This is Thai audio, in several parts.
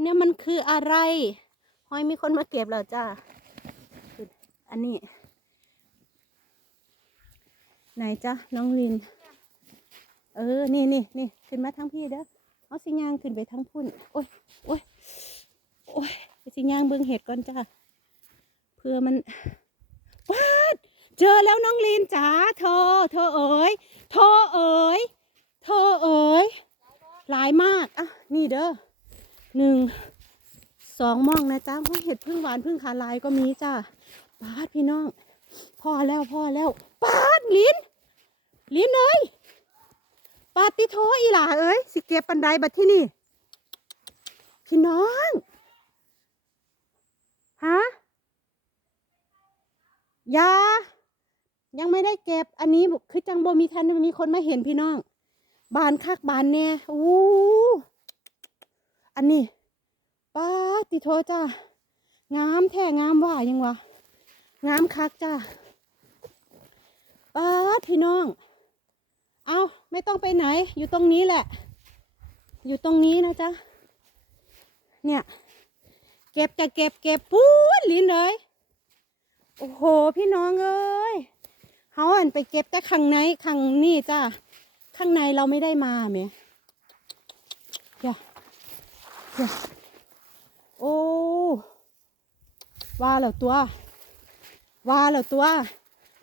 เนี่ยมันคืออะไรหอยมีคนมาเก็บแล้วจ้าอันนี้ ไหนจ้ะน้องลิน เออ นี่นี่นี่ขึ้นมาทั้งพี่เด้อเอาสิยางขึ้นไปทั้งพุ่น โอ้ยโอ้ยโอ้ยสิยางเบิ่งเห็ดก่อนจ้าเพื่อมันว้าดเจอแล้วน้องลินจ๋าเธอ เธอเอ๋ยเธอเอ๋ยเธอเอ๋ยหลายมากอะนี่เด้อ หนึ่งสองหมองนะจ้าโอ้ยเห็ดพึ่งหวานพึ่งขาลายก็มีจ้าปาดพี่น้องพอแล้วพอแล้วปาดลิ้น ลิ้นเอ้ยปาติโทอีหล่าเอ้ยสิเก็บปันไดบัดที่นี่ พี่น้องฮะยายังไม่ได้เก็บอันนี้คือจังโบมีทันมีคนมาเห็นพี่น้อง บานคักบานแน่อู้ อันนี้ป้าติโทจ้างามแท้งามว่ายังวะงามคักจ้าป้าพี่น้อง เอาไม่ต้องไปไหน อยู่ตรงนี้แหละ อยู่ตรงนี้นะจ๊ะเนี่ย เก็บจะเก็บเก็บปูดลิ้นเลยโอ้โห พี่น้องเอ้ยเขาอันไปเก็บแต่ข้างในข้างนี่จ้าข้างในเราไม่ได้มาเมอย่าอย่า โอ้ ว่าแล้วตัว ว่าแล้วตัว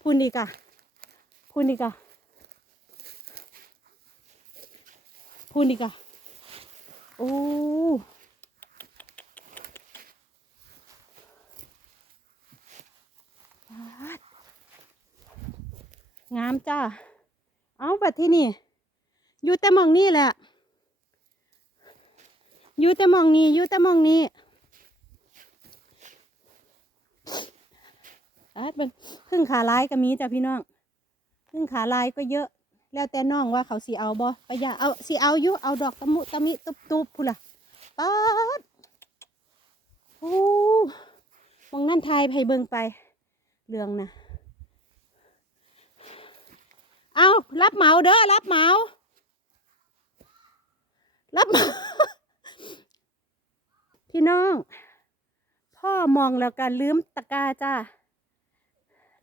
พูนอีกะ พูนอีกะ พูนอีกะ โอ้ งามจ้า เอาบัดที่นี่ อยู่แต่มองนี่แหละ อยู่แต่มองนี้อยู่แต่มองนี้อาดเบิ่งพึ่งขาลายก็มีจ้ะพี่น้องพึ่งขาลายก็เยอะ แล้วแต่น้องว่าเขาสีเอาบ่ไปอย่าเอาสีเอาอยู่เอาดอกตะมุตะมิตุบตุบพูล่ะป๊าดโอ้มองนั่นทายไผเบิงไปเรื่องนะเอารับเหมาเด้อรับเหมา รับเหมา พี่น้อง พ่อมองแล้วกันลืมตะกาจ้า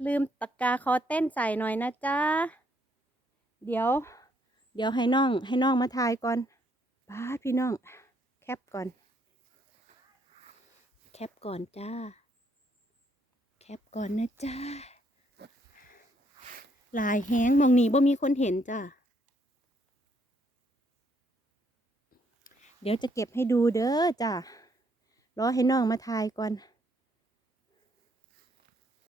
ลืมตะกาขอเต้นใส่หน่อยนะจ๊ะเดี๋ยว เดี๋ยวให้น้อง ให้น้องมาทายก่อนป้าพี่น้อง แคปก่อน แคปก่อนจ้า แคปก่อนนะจ้าลายแห้งมองนี่บ่มีคนเห็นจ้าเดี๋ยวจะเก็บให้ดูเด้อจ้า รอให้น้องมาทายก่อน